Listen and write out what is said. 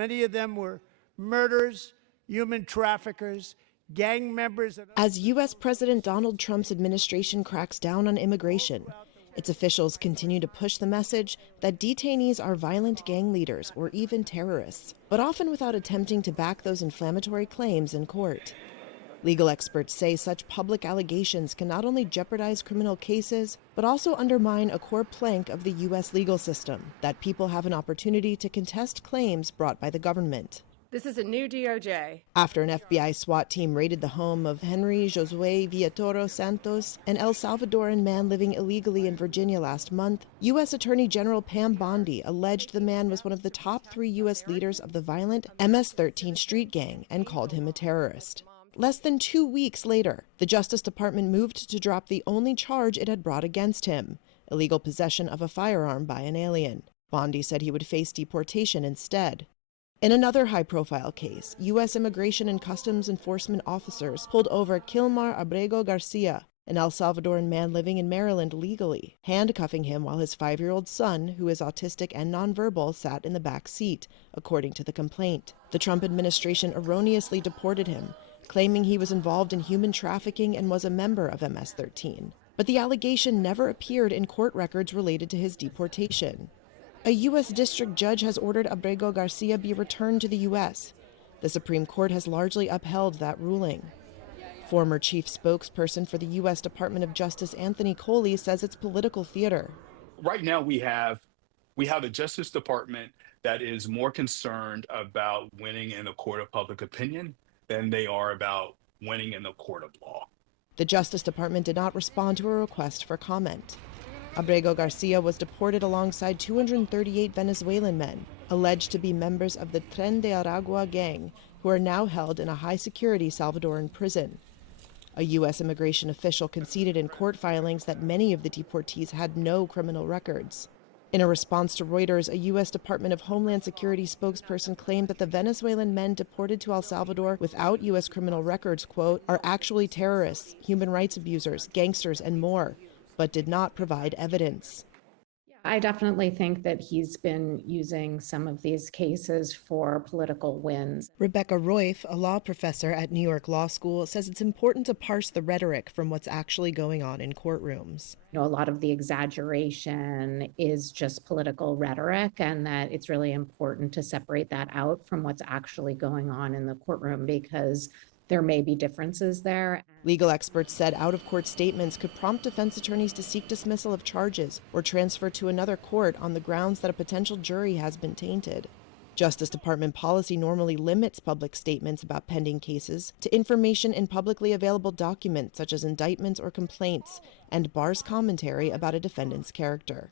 Many of them were murderers, human traffickers, gang members. As U.S. President Donald Trump's administration cracks down on immigration, its officials continue to push the message that detainees are violent gang leaders or even terrorists, but often without attempting to back those inflammatory claims in court. Legal experts say such public allegations can not only jeopardize criminal cases, but also undermine a core plank of the U.S. legal system, that people have an opportunity to contest claims brought by the government. This is a new DOJ. After an FBI SWAT team raided the home of Henry Josue Villatoro Santos, an El Salvadoran man living illegally in Virginia last month, U.S. Attorney General Pam Bondi alleged the man was one of the top 3 U.S. leaders of the violent MS-13 street gang and called him a terrorist. Less than 2 weeks later, the Justice Department moved to drop the only charge it had brought against him, illegal possession of a firearm by an alien. Bondi said he would face deportation instead. In another high-profile case, U.S. Immigration and Customs Enforcement officers pulled over Kilmar Abrego Garcia, an El Salvadoran man living in Maryland legally, handcuffing him while his 5-year-old son, who is autistic and nonverbal, sat in the back seat, according to the complaint. The Trump administration erroneously deported him, claiming he was involved in human trafficking and was a member of MS-13. But the allegation never appeared in court records related to his deportation. A U.S. district judge has ordered Abrego Garcia be returned to the U.S. The Supreme Court has largely upheld that ruling. Former chief spokesperson for the U.S. Department of Justice Anthony Coley says it's political theater. Right now we have a Justice Department that is more concerned about winning in the court of public opinion than they are about winning in the court of law. The Justice Department did not respond to a request for comment. Abrego Garcia was deported alongside 238 Venezuelan men, alleged to be members of the Tren de Aragua gang, who are now held in a high-security Salvadoran prison. A U.S. immigration official conceded in court filings that many of the deportees had no criminal records. In a response to Reuters, a U.S. Department of Homeland Security spokesperson claimed that the Venezuelan men deported to El Salvador without U.S. criminal records, quote, are actually terrorists, human rights abusers, gangsters, and more, but did not provide evidence. I definitely think that he's been using some of these cases for political wins. Rebecca Roif, a law professor at New York Law School, says it's important to parse the rhetoric from what's actually going on in courtrooms. A lot of the exaggeration is just political rhetoric, and that it's really important to separate that out from what's actually going on in the courtroom, because there may be differences there. Legal experts said out-of-court statements could prompt defense attorneys to seek dismissal of charges or transfer to another court on the grounds that a potential jury has been tainted. Justice Department policy normally limits public statements about pending cases to information in publicly available documents such as indictments or complaints, and bars commentary about a defendant's character.